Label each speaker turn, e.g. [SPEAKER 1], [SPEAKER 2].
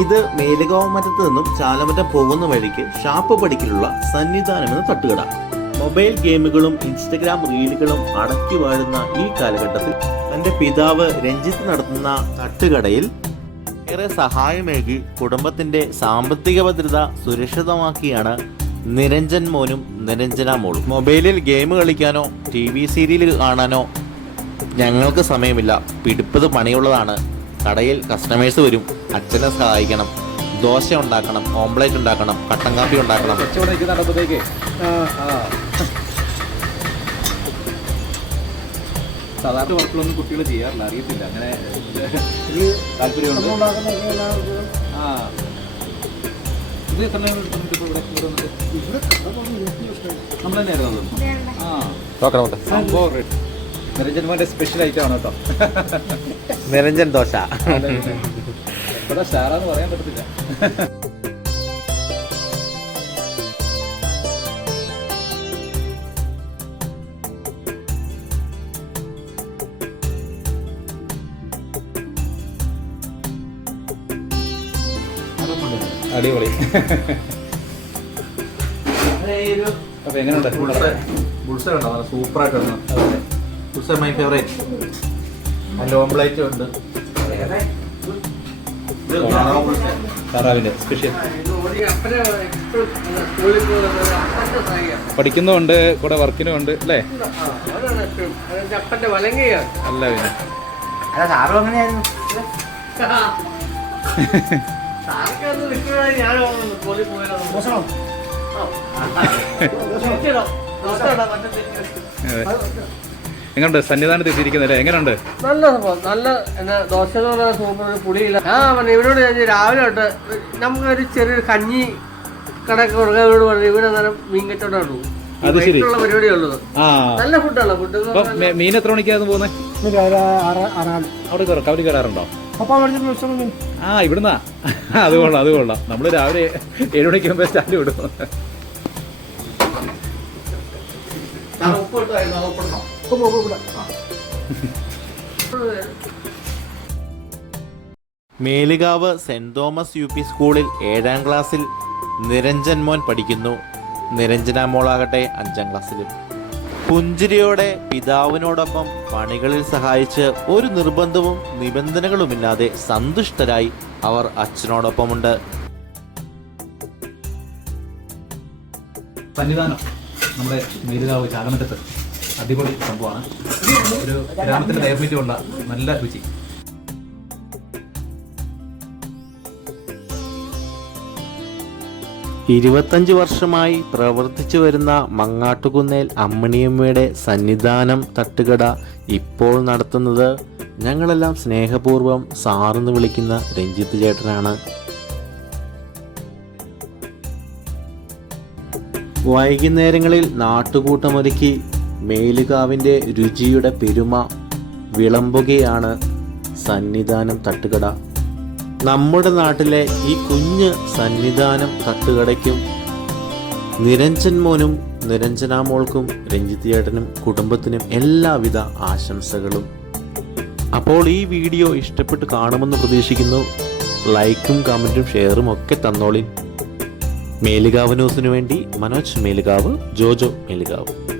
[SPEAKER 1] ഇത് മേലുകാവമറ്റത്ത് നിന്നും ചാലമറ്റം പോകുന്ന വഴിക്ക് ഷാപ്പ് സന്നിധാനം എന്ന തട്ടുകട. മൊബൈൽ ഗെയിമുകളും ഇൻസ്റ്റഗ്രാം റീലുകളും അടക്കി വാഴുന്ന ഈ കാലഘട്ടത്തിൽ തന്റെ പിതാവ് രഞ്ജിത്ത് നടത്തുന്ന തട്ടുകടയിൽ ഏറെ സഹായമേകി കുടുംബത്തിന്റെ സാമ്പത്തിക ഭദ്രത സുരക്ഷിതമാക്കിയാണ് നിരഞ്ജൻ മോനും നിരഞ്ജന മോളും. മൊബൈലിൽ ഗെയിം കളിക്കാനോ ടി വി സീരിയൽ കാണാനോ ഞങ്ങൾക്ക് സമയമില്ല. പിടിപ്പത് പണിയുള്ളതാണ്. കടയിൽ കസ്റ്റമേഴ്സ് വരും. അച്ഛനെ സഹായിക്കണം. ദോശ ഉണ്ടാക്കണം ഓംപ്ലേറ്റ് ഉണ്ടാക്കണം കട്ടൻ കാപ്പി ഉണ്ടാക്കണം.
[SPEAKER 2] സാധാരണ വർക്കുകളൊന്നും കുട്ടികൾ ചെയ്യാറില്ല അറിയത്തില്ല. അങ്ങനെ താല്പര്യമുണ്ട്. ആ. ഇത് എത്ര? നമ്മൾ തന്നെയായിരുന്നു അത്. ആ.
[SPEAKER 1] നോക്കണം
[SPEAKER 2] സംഭവം നിരഞ്ജൻ സ്പെഷ്യൽ ഐറ്റം ആണ് കേട്ടോ.
[SPEAKER 1] നിരഞ്ജൻ ദോശ.
[SPEAKER 2] ഇവിടെ സ്റ്റാറാന്ന് പറയാൻ പറ്റത്തില്ല. അടിപൊളി. അപ്പൊ എങ്ങനെയുണ്ട്?
[SPEAKER 1] സൂപ്പറായിട്ടുണ്ട്. ഉണ്ടോ സൂപ്പറായിട്ട് മൈ ഫേവറേറ്റ് അതിന്റെ ഓംപ്ലേറ്റും ഉണ്ട്.
[SPEAKER 2] താറാവിന്റെ സ്പെഷ്യൽ പഠിക്കുന്നുണ്ട് കൂടെ വർക്കിനും ഉണ്ട് അല്ലേ അല്ല പിന്നെ
[SPEAKER 3] ഞാൻ
[SPEAKER 2] എങ്ങനുണ്ട്? സന്നിധാനത്ത് എത്തിയിരിക്കുന്നില്ലേ എങ്ങനെയുണ്ട്
[SPEAKER 3] നല്ല സംഭവം. നല്ല എന്നാ ദോശ എന്ന് പറഞ്ഞാൽ സൂപ്പർ ഒരു പുളിയില്ല. ആ പറഞ്ഞു ഇവരോട് ഞാൻ രാവിലെ തൊട്ട് നമുക്കൊരു ചെറിയൊരു കഞ്ഞി കടക്ക് കൊടുക്കാൻ ഇവരോട് പറഞ്ഞു. ഇവിടെ നേരം മീൻ കച്ചവടം ഉള്ളൂ
[SPEAKER 2] അത് ശരി.
[SPEAKER 3] പരിപാടി ഉള്ളത്.
[SPEAKER 2] ആ.
[SPEAKER 3] നല്ല ഫുഡാണ്. ഫുഡ്
[SPEAKER 2] മീൻ എത്ര മണിക്കായിരുന്നു പോകുന്നത് അവിടെ കയറാം? കവലി കയറാറുണ്ടോ? ആ ഇവിടുന്നാ. അത് കൊള്ളാം അത് കൊള്ളാം. നമ്മൾ രാവിലെ ഏഴ് മണിക്ക് മുമ്പേ സ്റ്റാൻഡ് വിടും.
[SPEAKER 1] ഞാൻ ഉപ്പ് ഉപ്പിടണോ Melukavu Saint Thomas U P സ്കൂളിൽ ഏഴാം ക്ലാസ്സിൽ നിരഞ്ജൻ മോൻ പഠിക്കുന്നു. നിരഞ്ജന മോളാകട്ടെ അഞ്ചാം ക്ലാസ്സിലും. പുഞ്ചിരിയോടെ പിതാവിനോടൊപ്പം പണികളിൽ സഹായിച്ച് ഒരു നിർബന്ധവും നിബന്ധനകളുമില്ലാതെ സന്തുഷ്ടരായി അവർ അച്ഛനോടൊപ്പമുണ്ട്.
[SPEAKER 2] സന്നിധാനം നമ്മുടെ മേലുകാവ് ചാലമറ്റത്ത്. അടിപൊളി സംഭവമാണ്. ഒരു ഗ്രാമത്തിന്റെ ദൈർഘ്യമുള്ള നല്ല രുചി.
[SPEAKER 1] ഇരുപത്തഞ്ച് വർഷമായി പ്രവർത്തിച്ചു വരുന്ന മങ്ങാട്ടുകുന്നേൽ അമ്മണിയമ്മയുടെ സന്നിധാനം തട്ടുകട ഇപ്പോൾ നടത്തുന്നത് ഞങ്ങളെല്ലാം സ്നേഹപൂർവം സാറെന്ന് വിളിക്കുന്ന രഞ്ജിത്ത് ചേട്ടനാണ്. വൈകുന്നേരങ്ങളിൽ നാട്ടുകൂട്ടമൊരുക്കി മേലുകാവിന്റെ രുചിയുടെ പെരുമ വിളമ്പുകയാണ് സന്നിധാനം തട്ടുകട. നമ്മുടെ നാട്ടിലെ ഈ കുഞ്ഞ് സന്നിധാനം തട്ടുകടയ്ക്കും നിരഞ്ജൻ മോനും നിരഞ്ജനാമോൾക്കും രഞ്ജിത്ത് ചേട്ടനും കുടുംബത്തിനും എല്ലാവിധ ആശംസകളും. അപ്പോൾ ഈ വീഡിയോ ഇഷ്ടപ്പെട്ട് കാണുമെന്ന് പ്രതീക്ഷിക്കുന്നു. ലൈക്കും കമന്റും ഷെയറും ഒക്കെ തന്നോളിൻ. മേലുകാവ് ന്യൂസിനു വേണ്ടി മനോജ് മേലുകാവ് ജോജോ മേലുകാവ്.